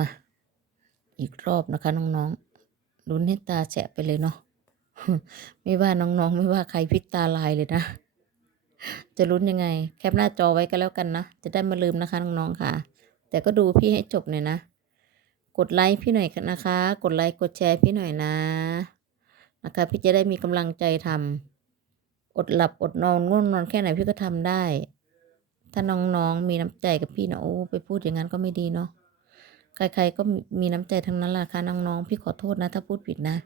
มา อีกรอบนะคะน้องๆลุ้นให้ตาแฉะไปเลยเนาะไม่ว่าน้องๆ ไม่ว่าใครพริกตาลายเลยนะ จะลุ้นยังไง แคปหน้าจอไว้ก็แล้วกันนะ จะได้ไมาลืมนะคะน้องๆค่ะ แต่ก็ดูพี่ให้จบหน่อยนะ กดไลค์พี่หน่อยนะคะ กดไลค์กดแชร์พี่หน่อยนะ นะคะ พี่จะได้มีกำลังใจทำอดหลับอดนอนง่วงนอนแค่ไหนพี่ก็ทำได้ ถ้าน้องๆมีน้ำใจกับพี่นะโอ้ไปพูดอย่างนั้นก็ไม่ดีเนาะ ใครๆก็มีน้ำใจทั้งนั้นแหละค่ะน้องๆ พี่ขอโทษนะ ถ้าพูดผิดนะ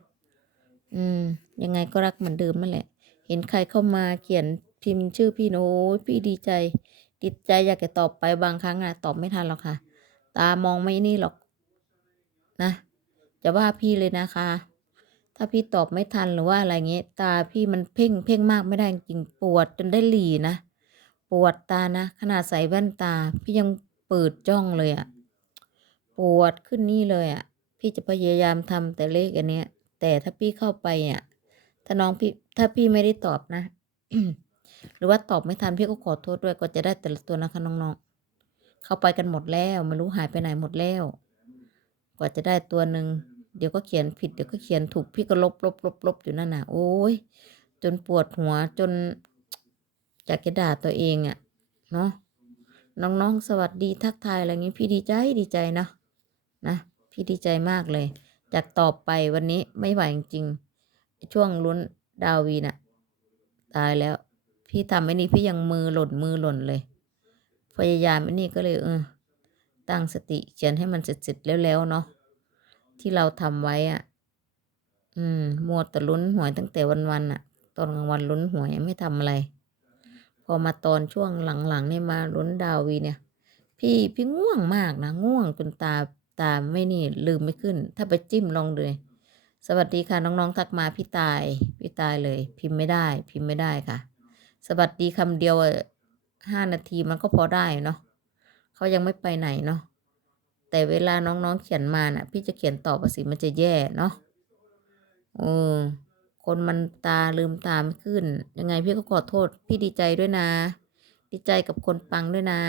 อืม ยังไงก็รักเหมือนเดิมนั่นแหละ เห็นใครเข้ามาเขียนพิมพ์ชื่อพี่โน้ยพี่ดีใจ ติดใจอยากจะตอบไปบางครั้งอะตอบไม่ทันหรอกค่ะ ตามองไม่นี่หรอก นะจะว่าพี่เลยนะคะ ถ้าพี่ตอบไม่ทันหรือว่าอะไรเงี้ยตาพี่มันเพ่งเพ่งมากไม่ได้จริงปวดจนได้หลีนะ ปวดตานะ ขนาดใส่แว่นตา พี่ยังเปิดจ้องเลยอะ ปวดขึ้นนี่เลยอะพี่จะพยายามทำแต่เลขอันเนี้ย แต่ถ้าพี่เข้าไปอะ ถ้าน้องพี่ถ้าพี่ไม่ได้ตอบนะ หรือว่าตอบไม่ทันพี่ก็ขอโทษด้วยก็จะได้แต่ละตัวนะคะน้องๆ เข้าไปกันหมดแล้วไม่รู้หายไปไหนหมดแล้ว กว่าจะได้ตัวหนึ่งเดี๋ยวก็เขียนผิดเดี๋ยวก็เขียนถูกพี่ก็ลบลบลบลบอยู่นั่นน่ะโอ้ยจนปวดหัวจนอยากจะด่าตัวเองอะ่ะเนาะน้องๆ สวัสดีทักทายอะไรอย่างงี้พี่ดีใจดีใจนะ นะพี่ดีใจมากเลยจากตอบไปวันนี้ไม่ไหวจริงช่วงลุ้นดาวีน่ะ ตายแล้ว พี่ทำไอ้นี่พี่ยังมือหล่นมือหล่นเลย พยายามไอ้นี่ก็เลยเออตั้งสติเขียนให้มันเสร็จๆแล้วๆเนาะที่เราทำไว้อะ อืมมัวแต่ลุ้นหวยตั้งแต่วันๆอะ ตอนกลางวันลุ้นหวยไม่ทำอะไร พอมาตอนช่วงหลังๆนี่มาลุ้นดาวีเนี่ย พี่พี่ง่วงมากนะง่วงจนตา ตาไม่นี่ลืมไม่ขึ้น ถ้าไปจิ้มลองเลยสวัสดีค่ะน้องๆทักมาพี่ตายพี่ตายเลย พิมพ์ไม่ได้ พิมพ์ไม่ได้ค่ะ สวัสดีคำเดียวห้านาทีมันก็พอได้เนาะเขายังไม่ไปไหนเนาะแต่เวลาน้องๆเขียนมาน่ะ พี่จะเขียนตอบภาษีมันจะแย่เนาะเออคนมันตาลืมตาไม่ขึ้น ยังไงพี่ก็ขอโทษ พี่ดีใจด้วยนะ ดีใจกับคนปังด้วยนะ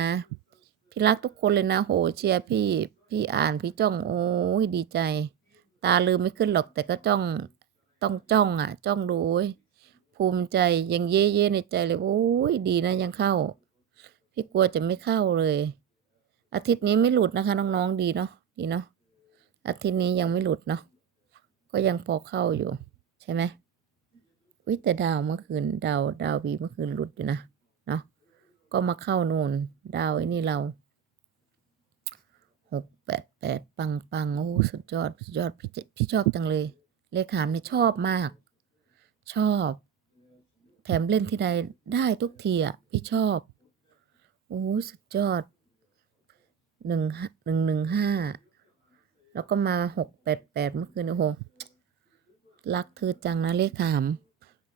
พี่รักทุกคนเลยนะโหเชียร์พี่ พี่อ่านพี่จ้องโอ้ยดีใจ ตาลืมไม่ขึ้นหรอกแต่ก็จ้องต้องจ้องอะ จ้องดูโอ้ยภูมิใจยังเย่เย่ในใจเลยโอ้ยดีนะยังเข้า พี่กลัวจะไม่เข้าเลย อาทิตย์นี้ไม่หลุดนะคะ น้องๆดีเนาะดีเนาะอาทิตย์นี้ยังไม่หลุดเนาะก็ยังพอเข้าอยู่ ใช่ไหมวิแต่ดาวเมื่อคืนดาวดาววีเมื่อคืนหลุดอยู่นะเนาะก็มาเข้านูนดาวไอ้นี่เรา แปดแปดปังปังโอ้สุดยอดสุดยอดพี่เจพี่ชอบจังเลย เลขหามเนี่ยชอบมาก ชอบ แถมเล่นที่ใดได้ทุกทีอะพี่ชอบโอ้สุดยอดหนึ่งหนึ่งหนึ่งห้าแล้วก็มาหกแปดแปดเมื่อคืนโอ้โหรักเธอจังนะเลขหาม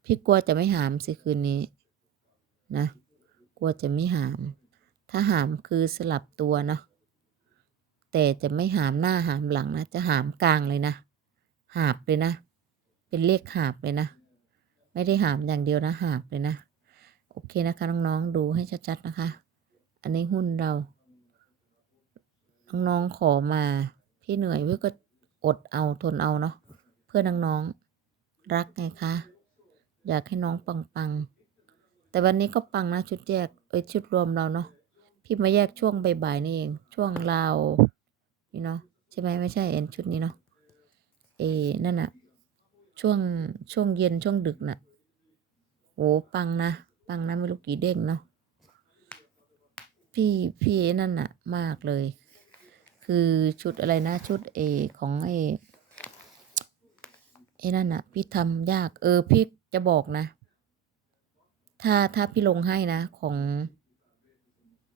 พี่กลัวจะไม่หามสิคืนนี้ นะ กลัวจะไม่หาม ถ้าหามคือสลับตัวเนาะ แต่จะไม่หามหน้าหามหลังนะ จะหามกลางเลยนะ หาบเลยนะ เป็นเลขหาบเลยนะ ไม่ได้หามอย่างเดียวนะ หาบเลยนะ โอเคนะคะน้องๆดูให้ชัดๆนะคะ อันนี้หุ้นเรา น้องๆขอมาพี่เหนื่อยพี่ก็อดเอาทนเอาเนาะเพื่อน้องๆรักไงคะ อยากให้น้องปังๆ แต่วันนี้ก็ปังนะชุดแยกเอ้ยชุดรวมเราเนาะพี่มาแยกช่วงบ่ายๆนี่เอง ช่วงเรา นี่เนาะใช่ไหมไม่ใช่เอ็นชุดนี้เนาะเอนั่นอะช่วงช่วงเย็นช่วงดึกน่ะโอ้ปังนะปังนะไม่รู้กี่เด้งเนาะพี่พี่นั่นน่ะมากเลย คือชุดอะไรนะ ชุดเอของเอไอ้นั่นน่ะพี่ทำยาก เออ พี่จะบอกนะ ถ้าถ้าพี่ลงให้นะ ของ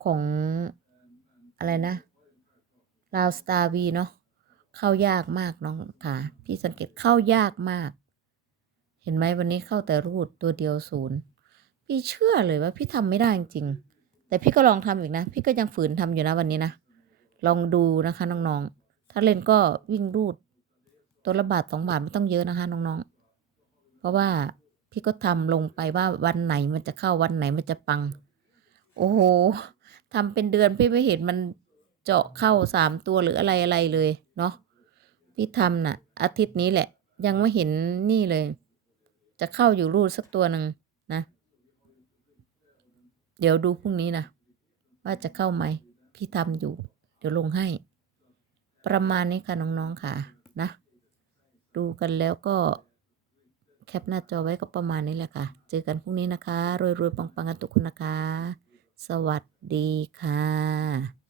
ของอะไรนะ ลาวสตาร์วีเนาะเข้ายากมากน้องค่ะ พี่สังเกตเข้ายากมาก เห็นไหมวันนี้เข้าแต่รูดตัวเดียวศูนย์พี่เชื่อเลยว่าพี่ทำไม่ได้จริงแต่พี่ก็ลองทำอีกนะ พี่ก็ยังฝืนทำอยู่นะวันนี้นะลองดูนะคะน้องๆถ้าเล่นก็วิ่งรูด ตัวละบาทสองบาทไม่ต้องเยอะนะคะน้องๆ เพราะว่าพี่ก็ทำลงไปว่าวันไหนมันจะเข้าวันไหนมันจะปัง โอ้โหทำเป็นเดือนพี่ไม่เห็นมัน เจาะเข้าสามตัวหรืออะไรอะไรเลยเนาะพี่ทำน่ะ อาทิตย์นี้แหละ ยังไม่เห็นนี่เลย จะเข้าอยู่รูดสักตัวหนึ่งนะ เดี๋ยวดูพรุ่งนี้นะว่าจะเข้าไหมพี่ทำอยู่ เดี๋ยวลงให้ ประมาณนี้ค่ะน้องๆค่ะนะ ดูกันแล้วก็แคปหน้าจอไว้ก็ประมาณนี้แหละค่ะ เจอกันพรุ่งนี้นะคะ รวยๆปังๆกันทุกคนนะคะ สวัสดีค่ะ